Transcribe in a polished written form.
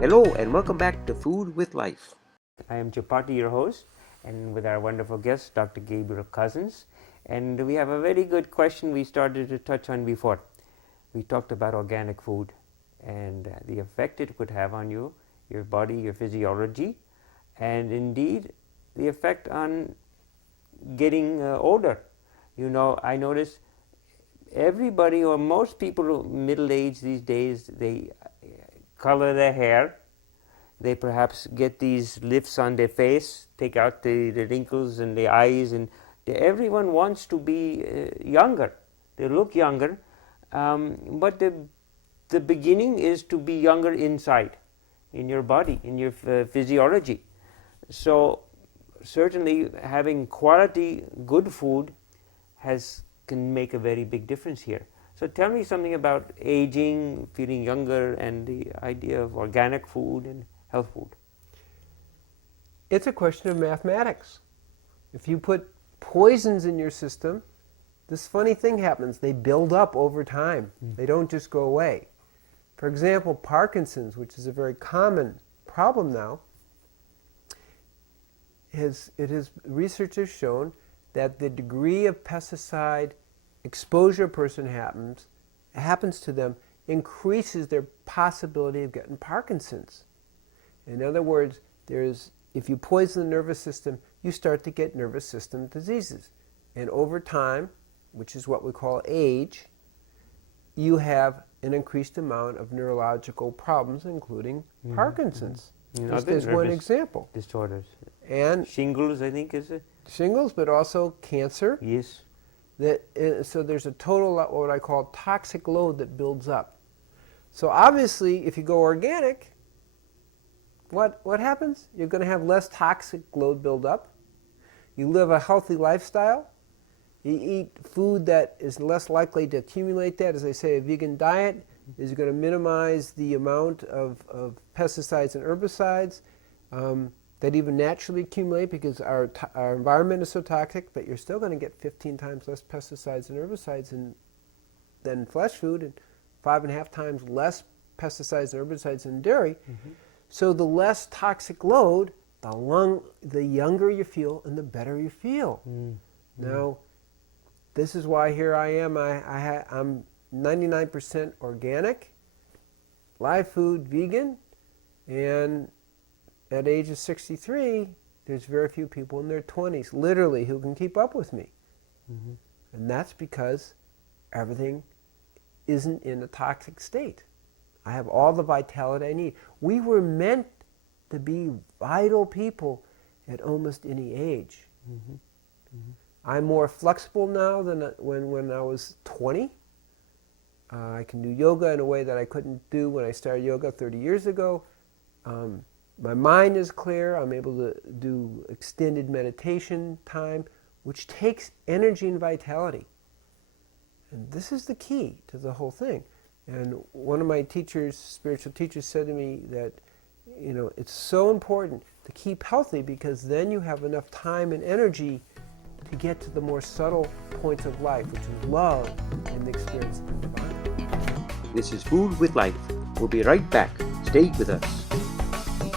Hello and welcome back to Food with Life. I am Chapati, your host, and with our wonderful guest, Dr. Gabriel Cousens. And we have a very good question we started to touch on before. We talked about organic food and the effect it could have on you, your body, your physiology, and indeed the effect on getting older. You know, I notice everybody or most people middle age these days, they color their hair. They perhaps get these lifts on their face, take out the wrinkles in the eyes, and everyone wants to be younger. They look younger, but the beginning is to be younger inside, in your body, in your physiology. So certainly having quality, good food can make a very big difference here. So tell me something about aging, feeling younger, and the idea of organic food and health food. It's a question of mathematics. If you put poisons in your system, this funny thing happens. They build up over time. They don't just go away. For example, Parkinson's, which is a very common problem now, research has shown that the degree of pesticide exposure a person happens to them increases their possibility of getting Parkinson's. In other words, if you poison the nervous system, you start to get nervous system diseases. And over time, which is what we call age, you have an increased amount of neurological problems, including Parkinson's. Just as one example. Disorders. And shingles, I think, is it? Shingles, but also cancer. Yes. So there's a total, what I call toxic load that builds up. So obviously, if you go organic, what happens? You're going to have less toxic load build up. You live a healthy lifestyle. You eat food that is less likely to accumulate that. As I say, a vegan diet is going to minimize the amount of pesticides and herbicides that even naturally accumulate because our environment is so toxic, but you're still going to get 15 times less pesticides and herbicides than flesh food and 5.5 times less pesticides and herbicides in dairy. So the less toxic load, the younger you feel and the better you feel. Now, this is why here I am. I'm 99% organic, live food, vegan, and at age of 63, there's very few people in their 20s, literally, who can keep up with me. And that's because everything isn't in a toxic state. I have all the vitality I need. We were meant to be vital people at almost any age. I'm more flexible now than when I was 20. I can do yoga in a way that I couldn't do when I started yoga 30 years ago. My mind is clear. I'm able to do extended meditation time, which takes energy and vitality. And this is the key to the whole thing. And one of my teachers, spiritual teachers, said to me that, it's so important to keep healthy because then you have enough time and energy to get to the more subtle points of life, which is love and the experience of the divine. This is Food with Life. We'll be right back. Stay with us.